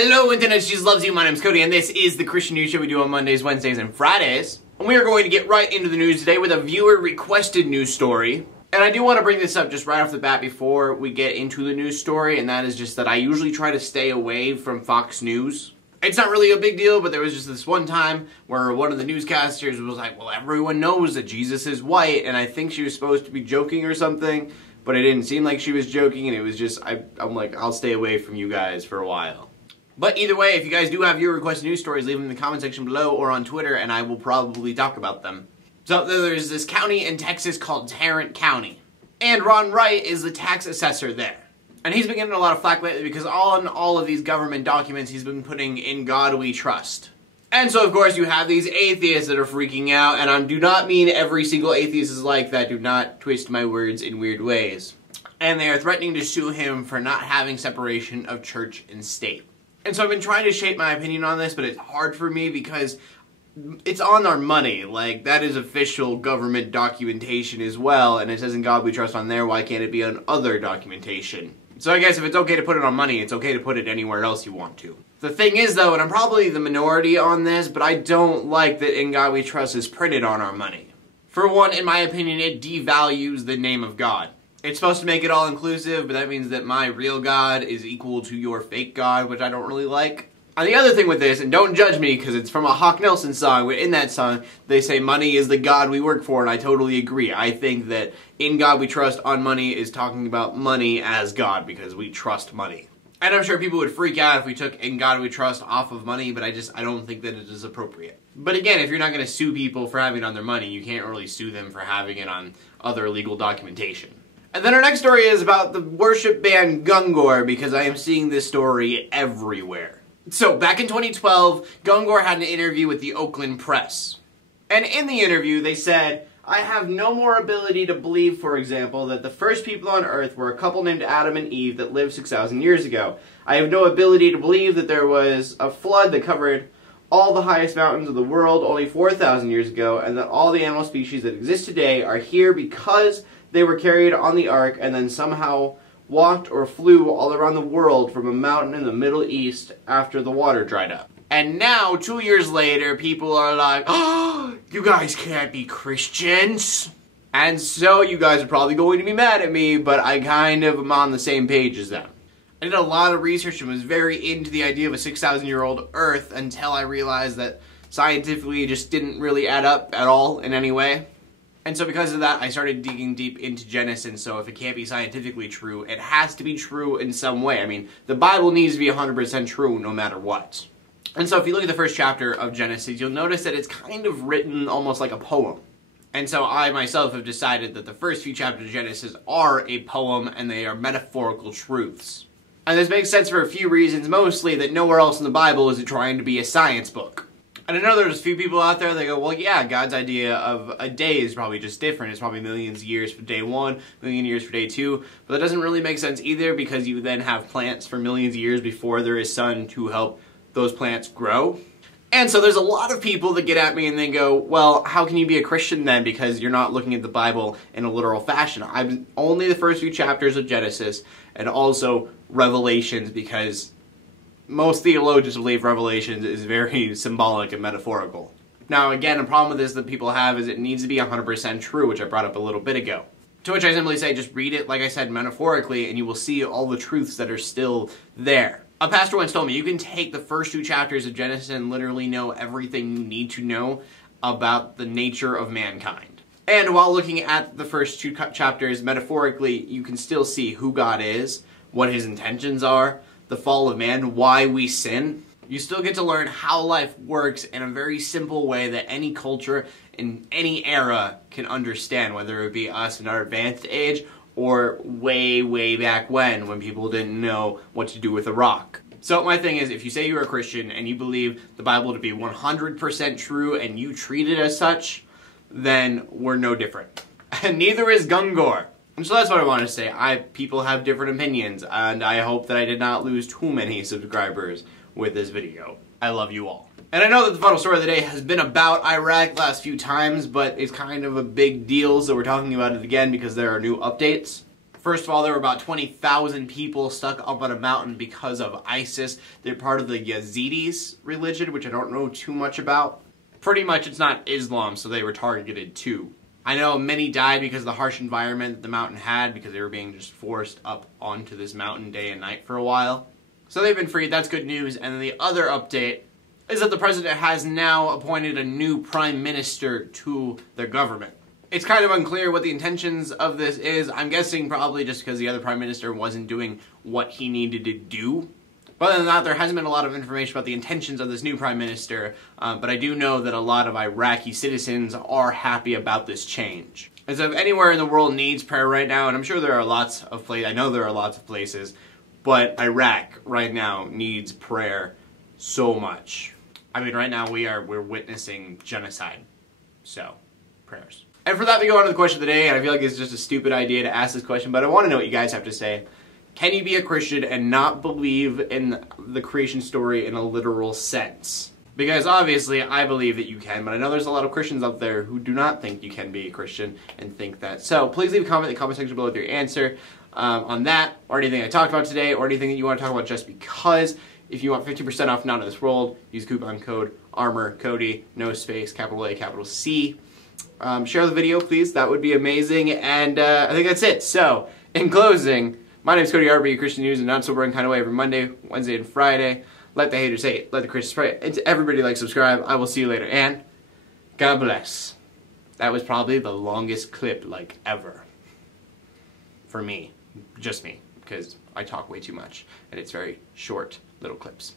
Hello Internet, she loves you. My name's Cody and this is the Christian News Show we do on Mondays, Wednesdays, and Fridays. And we are going to get right into the news today with a viewer requested news story. And I do want to bring this up just right off the bat before we get into the news story, and that is just that I usually try to stay away from Fox News. It's not really a big deal, but there was just this one time where one of the newscasters was like, well, everyone knows that Jesus is white, and I think she was supposed to be joking or something, but it didn't seem like she was joking, and it was just, I'm like, I'll stay away from you guys for a while. But either way, if you guys do have your requested news stories, leave them in the comment section below or on Twitter, and I will probably talk about them. So there's this county in Texas called Tarrant County, and Wright is the tax assessor there. And he's been getting a lot of flack lately because on all of these government documents he's been putting "In God We Trust." And so of course you have these atheists that are freaking out, and I do not mean every single atheist is like that, do not twist my words in weird ways. And they are threatening to sue him for not having separation of church and state. And so I've been trying to shape my opinion on this, but it's hard for me because it's on our money. Like, that is official government documentation as well, and it says "In God We Trust" on there. Why can't it be on other documentation? So I guess if it's okay to put it on money, it's okay to put it anywhere else you want to. The thing is, though, and I'm probably the minority on this, but I don't like that "In God We Trust" is printed on our money. For one, in my opinion, it devalues the name of God. It's supposed to make it all-inclusive, but that means that my real God is equal to your fake God, which I don't really like. And the other thing with this, and don't judge me because it's from a Hawk Nelson song, but in that song they say money is the God we work for, and I totally agree. I think that "In God We Trust" on money is talking about money as God because we trust money. And I'm sure people would freak out if we took "In God We Trust" off of money, but I don't think that it is appropriate. But again, if you're not going to sue people for having it on their money, you can't really sue them for having it on other legal documentation. And then our next story is about the worship band Gungor, because I am seeing this story everywhere. So, back in 2012, Gungor had an interview with the Oakland Press. And in the interview, they said, "I have no more ability to believe, for example, that the first people on Earth were a couple named Adam and Eve that lived 6,000 years ago. I have no ability to believe that there was a flood that covered all the highest mountains of the world only 4,000 years ago, and that all the animal species that exist today are here because they were carried on the ark and then somehow walked or flew all around the world from a mountain in the Middle East after the water dried up." And now, 2 years later, people are like, "Oh, you guys can't be Christians." And so you guys are probably going to be mad at me, but I kind of am on the same page as them. I did a lot of research and was very into the idea of a 6,000-year-old Earth until I realized that scientifically it just didn't really add up at all in any way. And so because of that, I started digging deep into Genesis, so if it can't be scientifically true, it has to be true in some way. I mean, the Bible needs to be 100% true no matter what. And so if you look at the first chapter of Genesis, you'll notice that it's kind of written almost like a poem. And so I myself have decided that the first few chapters of Genesis are a poem and they are metaphorical truths. And this makes sense for a few reasons, mostly that nowhere else in the Bible is it trying to be a science book. And I know there's a few people out there that go, well, yeah, God's idea of a day is probably just different. It's probably millions of years for day one, million years for day two. But that doesn't really make sense either because you then have plants for millions of years before there is sun to help those plants grow. And so there's a lot of people that get at me and they go, well, how can you be a Christian then because you're not looking at the Bible in a literal fashion? I'm only the first few chapters of Genesis and also Revelations because most theologians believe Revelations is very symbolic and metaphorical. Now, again, a problem with this that people have is it needs to be 100% true, which I brought up a little bit ago. To which I simply say, just read it, like I said, metaphorically, and you will see all the truths that are still there. A pastor once told me, you can take the first 2 chapters of Genesis and literally know everything you need to know about the nature of mankind. And while looking at the first 2 chapters metaphorically, you can still see who God is, what his intentions are, the fall of man, why we sin. You still get to learn how life works in a very simple way that any culture in any era can understand, whether it be us in our advanced age or way, way back when people didn't know what to do with a rock. So my thing is, if you say you're a Christian and you believe the Bible to be 100% true and you treat it as such, then we're no different. And neither is Gungor. And so that's what I want to say. People have different opinions, and I hope that I did not lose too many subscribers with this video. I love you all. And I know that the final story of the day has been about Iraq the last few times, but it's kind of a big deal, so we're talking about it again because there are new updates. First of all, there were about 20,000 people stuck up on a mountain because of ISIS. They're part of the Yazidis religion, which I don't know too much about. Pretty much it's not Islam, so they were targeted too. I know many died because of the harsh environment that the mountain had, because they were being just forced up onto this mountain day and night for a while. So they've been freed, that's good news. And then the other update is that the president has now appointed a new prime minister to their government. It's kind of unclear what the intentions of this is. I'm guessing probably just because the other prime minister wasn't doing what he needed to do. But other than that, there hasn't been a lot of information about the intentions of this new prime minister, but I do know that a lot of Iraqi citizens are happy about this change. And so if anywhere in the world needs prayer right now, and I'm sure there are lots of places, I know there are lots of places, but Iraq right now needs prayer so much. I mean, right now we're witnessing genocide, so prayers. And for that, we go on to the question of the day, and I feel like it's just a stupid idea to ask this question, but I want to know what you guys have to say. Can you be a Christian and not believe in the creation story in a literal sense? Because obviously I believe that you can, but I know there's a lot of Christians out there who do not think you can be a Christian and think that. So please leave a comment in the comment section below with your answer on that, or anything I talked about today, or anything that you want to talk about just because. If you want 50% off Not in This World, use coupon code ARMOR, Cody, no space, capital A, capital C. Share the video, please. That would be amazing. And I think that's it. So, in closing, my name is Cody, RB, Christian News, and not so boring kind of way every Monday, Wednesday, and Friday. Let the haters hate. Let the Christians pray. And to everybody like, subscribe. I will see you later. And God bless. That was probably the longest clip, like, ever. For me. Just me. Because I talk way too much. And it's very short little clips.